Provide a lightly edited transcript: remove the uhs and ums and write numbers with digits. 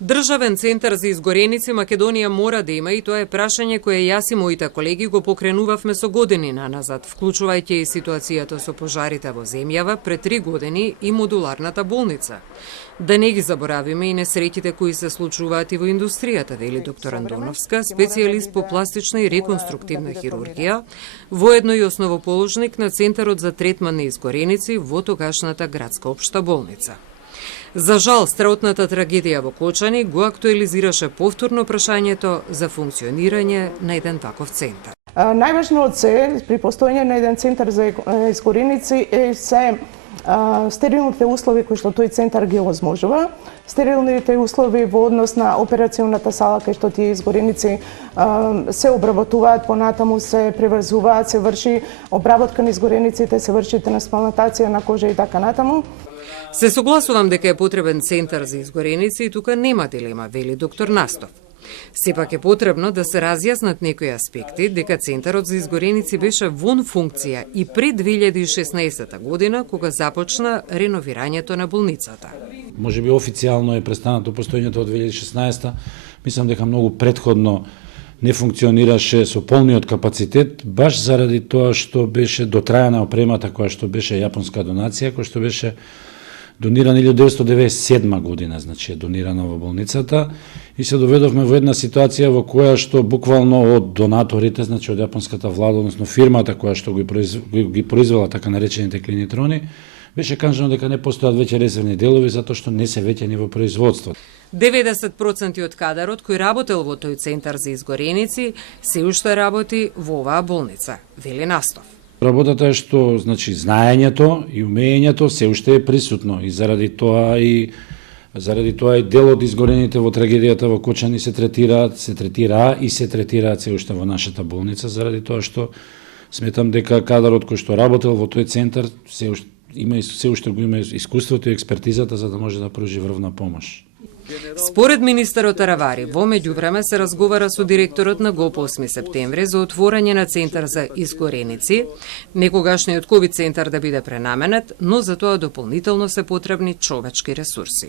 Државен центар за изгореници Македонија мора да има и тоа е прашање кое јас и моите колеги го покренувавме со години наназад, вклучувајќи и ситуацијата со пожарите во земјава пред 3 години и модуларната болница. Да не ги заборавиме и несреќите кои се случуваат и во индустријата, вели доктор Андоновска, специјалист по пластична и реконструктивна хирургија, воедно и основоположник на Центарот за третман на изгореници во тогашната градска општа болница. За жал, страотната трагедија во Кочани го актуализираше повторно прашањето за функционирање на еден таков центар. Најважно од се при постоење на еден центар за изгореници е се стерилните услови кои што тој центар ги овозможува, стерилните услови во однос на операционата сала кај што тие изгореници се обработуваат, понатаму се преврзуваат, се врши обработка на изгорениците, се врши трансплантација на кожа и така натаму. Се согласувам дека е потребен центар за изгореници и тука нема дилема, вели доктор Настов. Сепак е потребно да се разјаснат некои аспекти дека Центарот за изгореници беше вон функција и пред 2016 година, кога започна реновирањето на болницата. Може би официјално е престанато постоењето од 2016, мислам дека многу претходно не функционираше со полниот капацитет, баш заради тоа што беше дотрајана опремата која што беше јапонска донација, која што беше донирана 1997 година, значи е донирана во болницата и се доведовме во една ситуација во која што буквално од донаторите, значи од јапонската влада, односно фирмата која што ги произвела така наречените клинитрони, беше кажано дека не постојат веќе резервни делови затоа што не се веќе ни во производство. 90% од кадарот кој работел во тој центар за изгореници се уште работи во оваа болница, вели Настов. Работата е што, значи, знаењето и умењето се уште е присутно и заради тоа и дел од изгорените во трагедијата во Кочани се третираат се уште во нашата болница, заради тоа што сметам дека кадарот кој што работел во тој центар се уште го има искуството и експертизата за да може да пружи врвна помош. Според министерот Аравари, во меѓувреме се разговара со директорот на ГОП 8 септември за отворање на центар за изгореници, некогашниот ковид центар да биде пренаменет, но за тоа дополнително се потребни човечки ресурси.